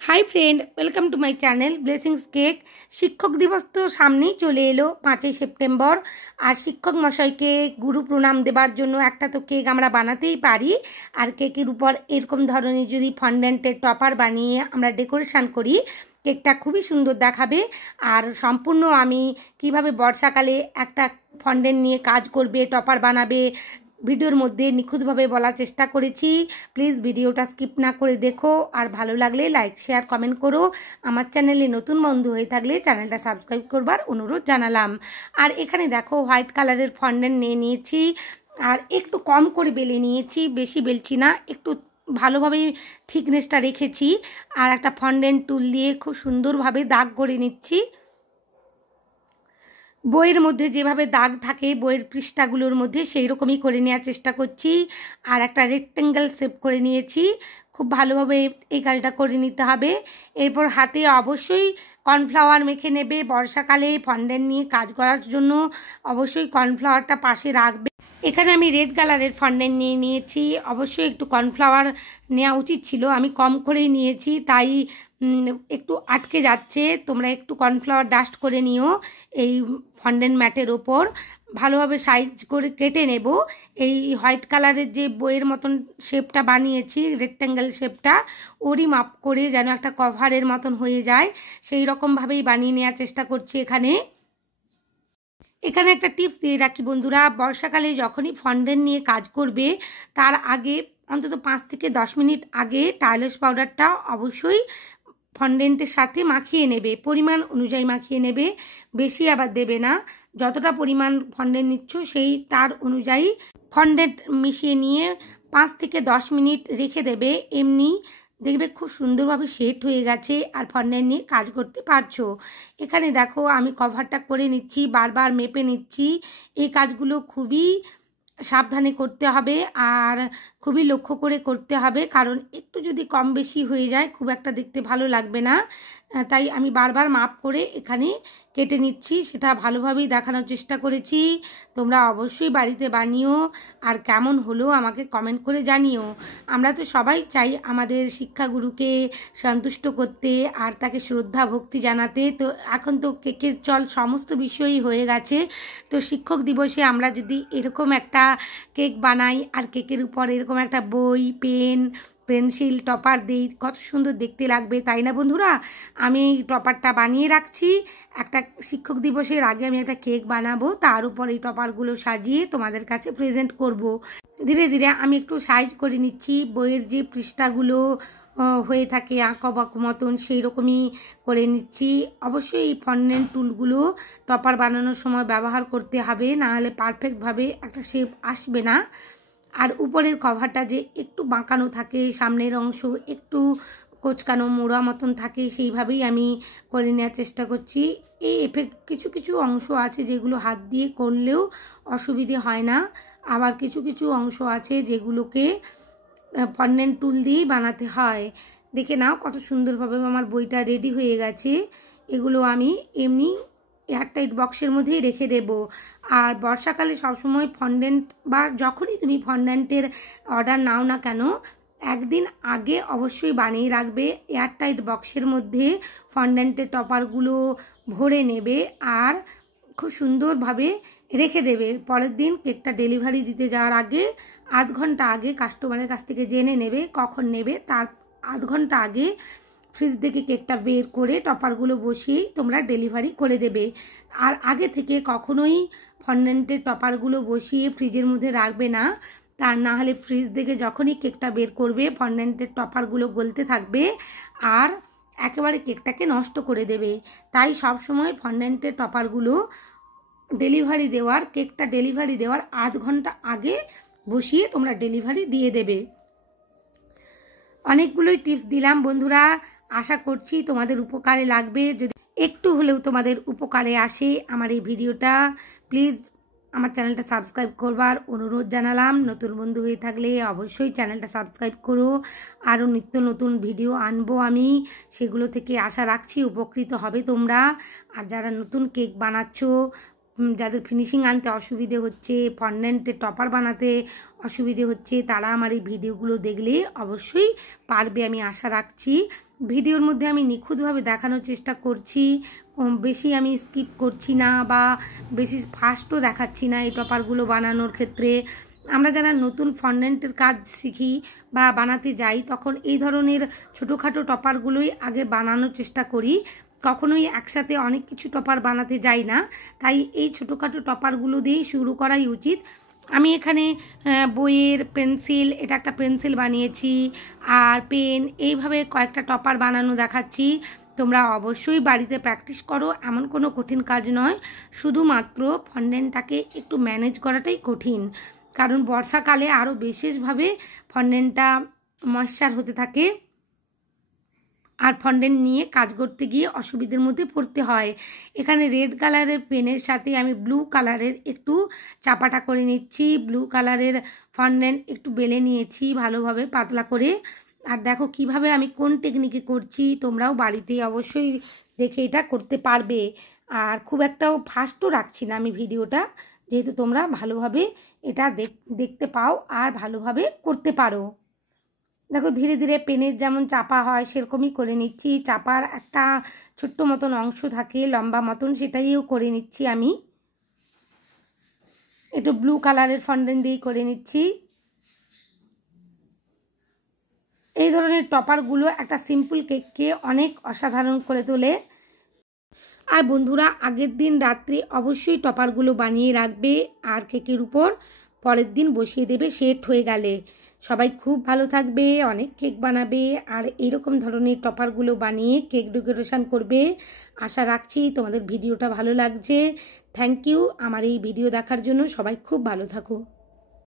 High friend welcome to my channel blessings cake. शिक्षक दिवस तो सामने चले एलो 5 सेप्टेम्बर और शिक्षक मशाई के गुरु प्रणाम देवार जोन्नो एकटा तो केक आमरा बानातेई पारी और केकेर ऊपर एरकम धरनेर जोदि फन्डेंटेर टपार बानिये आमरा डेकोरेशन करी केकटा खूबই सुंदर देखाबे। और सम्पूर्ण आमी किभाबे बर्षाकाले एकटा फन्डेंट निये काज करबे टपार बानाबे ভিডিওর মধ্যে নিখুঁতভাবে বলার চেষ্টা করেছি। প্লিজ ভিডিওটা স্কিপ না করে দেখো আর ভালো লাগলে লাইক শেয়ার কমেন্ট করো। আমার চ্যানেলে নতুন বন্ধু হয়ে থাকলে চ্যানেলটা সাবস্ক্রাইব করবার অনুরোধ জানালাম। আর এখানে দেখো হোয়াইট কালারের ফন্ডেন্ট নিয়ে নিয়েছি আর একটু কম করে বেলে নিয়েছি, বেশি বেলছি না, একটু ভালোভাবে থিকনেসটা রেখেছি। আর একটা ফন্ডেন্ট টুল দিয়ে খুব সুন্দরভাবে দাগ করে নিচ্ছি। বইয়ের মধ্যে যেভাবে দাগ থাকে বইয়ের পৃষ্ঠাগুলোর মধ্যে সেই রকমই করে নেওয়ার চেষ্টা করছি। আর একটা রেক্টেঙ্গেল শেপ করে নিয়েছি। খুব ভালোভাবে এই কাজটা করে নিতে হবে। এরপর হাতে অবশ্যই কর্নফ্লাওয়ার মেখে নেবে। বর্ষাকালে ফন্ডেন্ট নিয়ে কাজ করার জন্য অবশ্যই কর্নফ্লাওয়ারটা পাশে রাখবে। এখানে আমি রেড কালারের ফন্ডেন্ট নিয়ে নিয়েছি। অবশ্যই একটু কর্নফ্লাওয়ার নেওয়া উচিত ছিল, আমি কম করেই নিয়েছি তাই একটু আটকে যাচ্ছে। তোমরা একটু কর্নফ্লাওয়ার ডাস্ট করে নিও এই ফন্ডেন্ট ম্যাটের ওপর। ভালোভাবে সাইজ করে কেটে নেব। এই হোয়াইট কালারের যে বইয়ের মতন শেপটা বানিয়েছি রেক্ট্যাঙ্গেল শেপটা ওরই মাপ করে যেন একটা কভারের মতন হয়ে যায় সেই রকমভাবেই বানিয়ে নেওয়ার চেষ্টা করছি। এখানে একটা টিপস দিয়ে রাখি বন্ধুরা, বর্ষাকালে যখনই ফন্ডেন্ট নিয়ে কাজ করবে তার আগে অন্তত 5 থেকে 10 মিনিট আগে টাইলস পাউডারটা অবশ্যই ফন্ডেন্টের সাথে মাখিয়ে নেবে, পরিমাণ অনুযায়ী মাখিয়ে নেবে, বেশি আবার দেবে না। যতটা পরিমাণ ফন্ডেন্ট নিচ্ছ সেই তার অনুযায়ী ফন্ডেন্ট মিশিয়ে নিয়ে 5 থেকে 10 মিনিট রেখে দেবে। এমনি দেখবে খুব সুন্দরভাবে সেট হয়ে গেছে আর ফন্ডেন্ট নিয়ে কাজ করতে পারছো। এখানে দেখো আমি কভারটা করে নিচ্ছি, বারবার মেপে নিচ্ছি। এই কাজগুলো খুবই সাবধানে করতে হবে আর খুবই লক্ষ্য করে করতে হবে, কারণ একটু যদি কম বেশি হয়ে যায় খুব একটা দেখতে ভালো লাগবে না। তাই আমি বারবার মাপ করে এখানে কেটে নিচ্ছি, সেটা ভালোভাবেই দেখানোর চেষ্টা করেছি। তোমরা অবশ্যই বাড়িতে বানিও আর কেমন হলো আমাকে কমেন্ট করে জানিও। আমরা তো সবাই চাই আমাদের শিক্ষাগুরুকে সন্তুষ্ট করতে আর তাকে শ্রদ্ধা ভক্তি জানাতে। তো এখন তো কেকের চল সমস্ত বিষয়ই হয়ে গেছে। তো শিক্ষক দিবসে আমরা যদি এরকম একটা কেক বানাই আর কেকের উপর এরকম একটা বই, পেন, পেন্সিল, টপার দিই, কত সুন্দর দেখতে লাগবে, তাই না বন্ধুরা? আমি এই টপারটা বানিয়ে রাখছি। একটা শিক্ষক দিবসের আগে আমি একটা কেক বানাবো, তার উপর এই টপারগুলো সাজিয়ে তোমাদের কাছে প্রেজেন্ট করব। ধীরে ধীরে আমি একটু সাইজ করে নিচ্ছি। বইয়ের যে পৃষ্ঠাগুলো হয়ে থাকে আঁকা বাঁকো মতন সেই রকমই করে নিচ্ছি। অবশ্যই এই ফন্ডেন্ট টুলগুলো টপার বানানোর সময় ব্যবহার করতে হবে, না হলে পারফেক্টভাবে একটা শেপ আসবে না। আর উপরের কভারটা যে একটু বাঁকানো থাকে, সামনের অংশ একটু কোচকানো মোড়া মতন থাকে, সেইভাবেই আমি করে নেওয়ার চেষ্টা করছি। এই এফেক্ট কিছু কিছু অংশ আছে যেগুলো হাত দিয়ে করলেও অসুবিধে হয় না, আবার কিছু কিছু অংশ আছে যেগুলোকে ফন্ডেন্ট টুল দিয়েই বানাতে হয়। দেখে নাও কত সুন্দরভাবে আমার বইটা রেডি হয়ে গেছে। এগুলো আমি এমনি এয়ারটাইট বক্সের মধ্যেই রেখে দেব। আর বর্ষাকালে সবসময় ফন্ডেন্ট বা যখনই তুমি ফন্ডেন্টের অর্ডার নাও না কেন একদিন আগে অবশ্যই বানিয়ে রাখবে। এয়ারটাইট বক্সের মধ্যে ফন্ডেন্টের টপারগুলো ভরে নেবে আর খুব সুন্দরভাবে রেখে দেবে। পরের দিন কেকটা ডেলিভারি দিতে যাওয়ার আগে আধ ঘন্টা আগে কাস্টমারের কাছ থেকে জেনে নেবে কখন নেবে, তার আধ ঘন্টা আগে ফ্রিজ থেকে কেকটা বের করে টপারগুলো বসিয়ে তোমরা ডেলিভারি করে দেবে। আর আগে থেকে কখনোই ফন্ডেন্টের টপারগুলো বসিয়ে ফ্রিজের মধ্যে রাখবে না, তা না হলে ফ্রিজ থেকে যখনই কেকটা বের করবে ফন্ডেন্টের টপারগুলো গলতে থাকবে আর একেবারে কেকটাকে নষ্ট করে দেবে। তাই সব সময় ফন্ডেন্টের টপারগুলো কেকটা ডেলিভারি দেওয়ার আধ ঘন্টা আগে বসিয়ে তোমরা ডেলিভারি দিয়ে দেবে। অনেকগুলোই টিপস দিলাম বন্ধুরা, আশা করছি তোমাদের উপকারে লাগবে। যদি একটু হলেও তোমাদের উপকারে আসে আমার এই ভিডিওটা, প্লিজ আমার চ্যানেলটা সাবস্ক্রাইব করবার অনুরোধ জানালাম। নতুন বন্ধু হয়ে থাকলে অবশ্যই চ্যানেলটা সাবস্ক্রাইব করো। আরও নিত্য নতুন ভিডিও আনবো আমি, সেগুলো থেকে আশা রাখছি উপকৃত হবে তোমরা। আর যারা নতুন কেক বানাচ্ছ, যাদের ফিনিশিং আনতে অসুবিধে হচ্ছে, ফন্ডেন্টের টপার বানাতে অসুবিধে হচ্ছে, তারা আমার এই ভিডিওগুলো দেখলে অবশ্যই পারবে, আমি আশা রাখছি। ভিডিওর মধ্যে আমি নিখুঁতভাবে দেখানোর চেষ্টা করছি, বেশি আমি স্কিপ করছি না বা বেশি ফাস্টও দেখাচ্ছি না এই টপারগুলো বানানোর ক্ষেত্রে। আমরা যারা নতুন ফন্ডেন্টের কাজ শিখি বা বানাতে যাই তখন এই ধরনের ছোটোখাটো টপারগুলোই আগে বানানোর চেষ্টা করি, কখনোই একসাথে অনেক কিছু টপার বানাতে যাই না। তাই এই ছোটোখাটো টপারগুলো দিয়েই শুরু করাই উচিত। আমি এখানে বইয়ের পেন্সিল, এটা একটা পেন্সিল বানিয়েছি, আর পেন, এইভাবে কয়েকটা টপার বানানো দেখাচ্ছি। তোমরা অবশ্যই বাড়িতে প্র্যাকটিস করো, এমন কোনো কঠিন কাজ নয়, শুধুমাত্র ফন্ডেন্টটাকে একটু ম্যানেজ করাটাই কঠিন। কারণ বর্ষাকালে আরও বিশেষভাবে ফন্ডেন্টটা ময়েশ্চার হতে থাকে, আর ফন্ডেন্ট নিয়ে কাজ করতে গিয়ে অসুবিধার মধ্যে পড়তে হয়। এখানে রেড কালারের পেনের সাথে আমি ব্লু কালারের একটু চাপাটা করে নিচ্ছি। ব্লু কালারের ফন্ডেন্ট একটু বেলে নিয়েছি ভালোভাবে পাতলা করে। আর দেখো কিভাবে আমি কোন টেকনিকে করছি, তোমরাও বাড়িতে অবশ্যই দেখে এটা করতে পারবে। আর খুব একটাও ফাস্টও রাখছি না আমি ভিডিওটা, যেহেতু তোমরা ভালোভাবে এটা দেখতে পাও আর ভালোভাবে করতে পারো। দেখো ধীরে ধীরে পেনের যেমন চাপা হয় সেরকমই করে নিচ্ছি। চাপার একটা ছোট্ট মতন অংশ থাকে লম্বা মতন, সেটাইও করে নিচ্ছি আমি। একটু ব্লু কালারের ফন্ডেন্ট দিয়েই করে নিচ্ছি। এই ধরনের টপারগুলো একটা সিম্পল কেককে অনেক অসাধারণ করে তোলে। আর বন্ধুরা, আগের দিন রাত্রে অবশ্যই টপারগুলো বানিয়ে রাখবে আর কেকের উপর পরের দিন বসিয়ে দেবে সেট হয়ে গেলে। সবাই খুব ভালো থাকবে, অনেক কেক বানাবে আর এইরকম ধরনের টপারগুলো বানিয়ে কেক ডেকোরেশন করবে। আশা রাখছি তোমাদের ভিডিওটা ভালো লাগছে। থ্যাংক ইউ আমার এই ভিডিও দেখার জন্য। সবাই খুব ভালো থাকো।